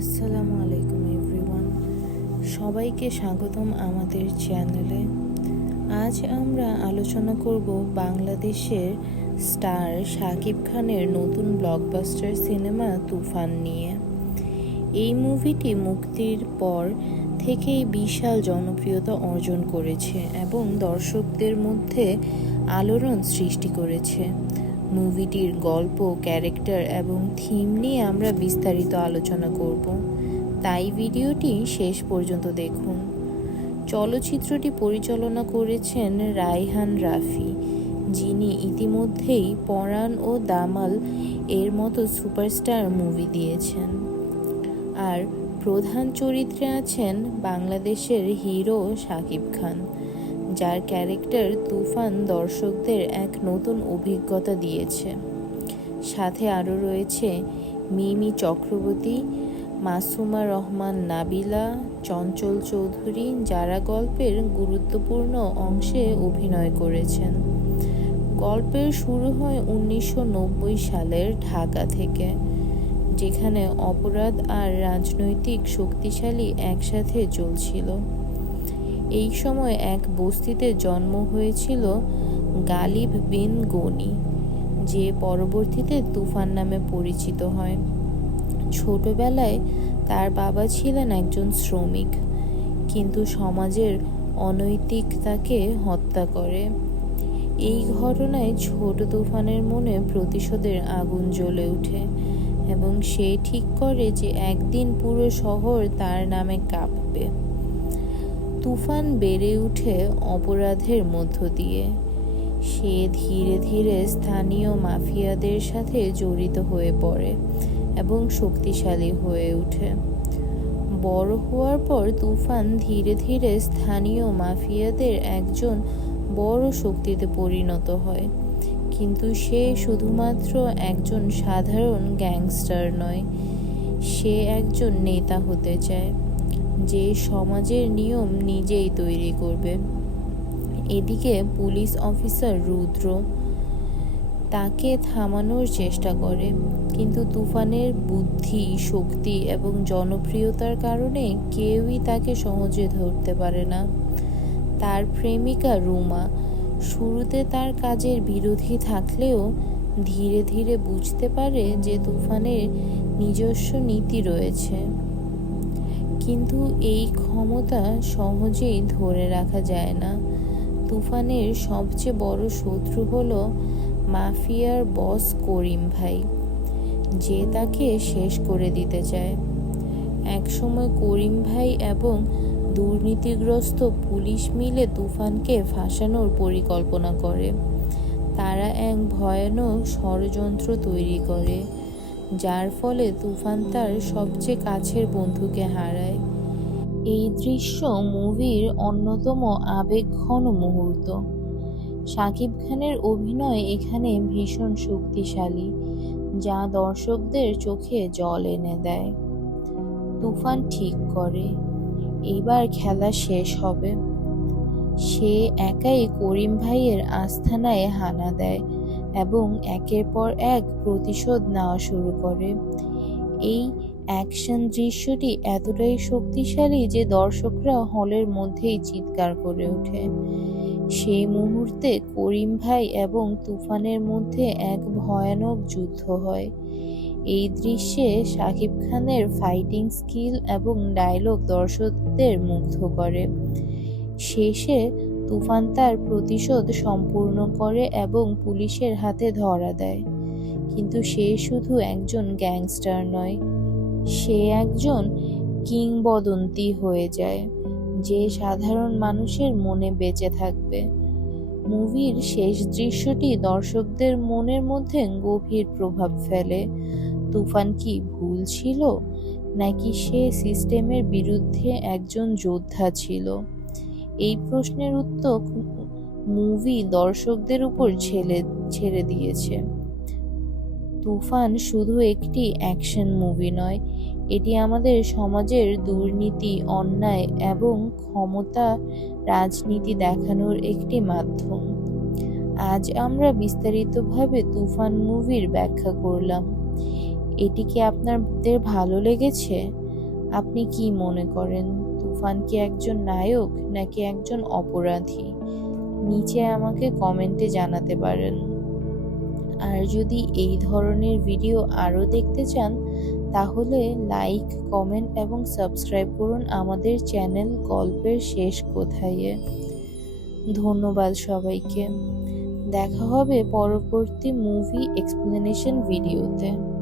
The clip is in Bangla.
আসসালামু আলাইকুম এভরিওয়ান, সবাইকে স্বাগতম আমাদের চ্যানেলে। আজ আমরা আলোচনা করব বাংলাদেশের স্টার শাকিব খানের নতুন ব্লকবাস্টার সিনেমা তুফান নিয়ে। এই মুভিটি মুক্তির পর থেকেই বিশাল জনপ্রিয়তা অর্জন করেছে এবং দর্শকদের মধ্যে আলোড়ন সৃষ্টি করেছে। মুভিটির গল্প, ক্যারেক্টার এবং থিম নিয়ে আমরা বিস্তারিত আলোচনা করব, তাই ভিডিওটি শেষ পর্যন্ত দেখুন। চলচ্চিত্রটি পরিচালনা করেছেন রায়হান রাফি, যিনি ইতিমধ্যেই পরাণ ও দামাল এর মতো সুপারস্টার মুভি দিয়েছেন। আর প্রধান চরিত্রে আছেন বাংলাদেশের হিরো শাকিব খান, যার ক্যারেক্টার তুফান দর্শকদের এক নতুন অভিজ্ঞতা দিয়েছে। সাথে আরও রয়েছে মিমি চক্রবর্তী, মাসুমা রহমান নাবিলা, চঞ্চল চৌধুরী, যারা গল্পের গুরুত্বপূর্ণ অংশে অভিনয় করেছেন। গল্পের শুরু হয় 1990 সালের ঢাকা থেকে, যেখানে অপরাধ আর রাজনৈতিক শক্তিশালী একসাথে চলছিল। এই সময় এক বস্তিতে জন্ম হয়েছিল গালিব বিন গনি, যে পরবর্তীতে তুফান নামে পরিচিত হয়। ছোটবেলায় তার বাবা ছিলেন একজন শ্রমিক, কিন্তু সমাজের অনৈতিক তাকে হত্যা করে। এই ঘটনায় ছোট তুফানের মনে প্রতিশোধের আগুন জ্বলে ওঠে এবং সে ঠিক করে যে একদিন পুরো শহর তার নামে কাঁপবে। তুফান বেড়ে ওঠে অপরাধের মধ্য দিয়ে। সে ধীরে ধীরে স্থানীয় মাফিয়াদের সাথে জড়িত হয়ে পড়ে এবং শক্তিশালী হয়ে ওঠে। বড় হওয়ার পর তুফান ধীরে ধীরে স্থানীয় মাফিয়াদের একজন বড় শক্তিতে পরিণত হয়, কিন্তু সে শুধুমাত্র একজন সাধারণ গ্যাংস্টার নয়, সে একজন নেতা হতে চায়, যে সমাজের নিয়ম নিজেই তৈরি করবে। এদিকে পুলিশ অফিসার রুদ্র তাকে থামানোর চেষ্টা করে, কিন্তু তুফানের বুদ্ধি, শক্তি এবং জনপ্রিয়তার কারণে কেউই তাকে সহজে ধরতে পারে না। তার প্রেমিকা রুমা শুরুতে তার কাজের বিরোধী থাকলেও ধীরে ধীরে বুঝতে পারে যে তুফানের নিজস্ব নীতি রয়েছে। কিন্তু এই ক্ষমতা সহজেই ধরে রাখা যায় না। তুফানের সবচেয়ে বড় শত্রু হলো মাফিয়ার বস করিম ভাই, যে তাকে শেষ করে দিতে চায়। একসময় করিম ভাই এবং দুর্নীতিগ্রস্ত পুলিশ মিলে তুফানকে ফাঁসানোর পরিকল্পনা করে। তারা এক ভয়ানক ষড়যন্ত্র তৈরি করে, যার ফলে তুফান তার সবচেয়ে কাছের বন্ধুকে হারায়। এই দৃশ্য মুভির অন্যতম আবেগঘন মুহূর্ত। শাকিব খানের অভিনয় এখানে ভীষণ শক্তিশালী, যা দর্শকদের চোখে জল এনে দেয়। তুফান ঠিক করে এইবার খেলা শেষ হবে। সে একাই করিম ভাইয়ের আস্তানায় হানা দেয় এবং একের পর এক প্রতিশোধ নেওয়া শুরু করে। এই অ্যাকশন দৃশ্যটি এতটাই শক্তিশালী যে দর্শকরা হলের মধ্যেই চিৎকার করে ওঠে। সেই মুহূর্তে করিম ভাই এবং তুফানের মধ্যে এক ভয়ানক যুদ্ধ হয়। এই দৃশ্যে শাকিব খানের ফাইটিং স্কিল এবং ডায়লগ দর্শকদের মুগ্ধ করে। শেষে তুফান তার প্রতিশোধ সম্পূর্ণ করে এবং পুলিশের হাতে ধরা দেয়। কিন্তু সে শুধু একজন গ্যাংস্টার নয়, সে একজন কিংবদন্তি হয়ে যায়, যে সাধারণ মানুষের মনে বেঁচে থাকবে। মুভির শেষ দৃশ্যটি দর্শকদের মনের মধ্যে গভীর প্রভাব ফেলে। তুফান কি ভুল ছিল, নাকি সে সিস্টেমের বিরুদ্ধে একজন যোদ্ধা ছিল? এই প্রশ্নের উত্তর মুভি দর্শকদের উপর ছেড়ে দিয়েছে। তুফান শুধু একটি অ্যাকশন মুভি নয়, এটি আমাদের সমাজের দুর্নীতি, অন্যায় এবং ক্ষমতা রাজনীতি দেখানোর একটি মাধ্যম। আজ আমরা বিস্তারিতভাবে তুফান মুভির ব্যাখ্যা করলাম। এটি কি আপনাদের ভালো লেগেছে? আপনি কি মনে করেন, তুফান কি একজন নায়ক নাকি একজন অপরাধী? নিচে আমাকে কমেন্টে জানাতে পারেন। আর যদি এই ধরনের ভিডিও আরও দেখতে চান তাহলে লাইক, কমেন্ট এবং সাবস্ক্রাইব করুন আমাদের চ্যানেল গল্পের শেষ কোথায়। ধন্যবাদ সবাইকে। দেখা হবে পরবর্তী মুভি এক্সপ্লেনেশন ভিডিওতে।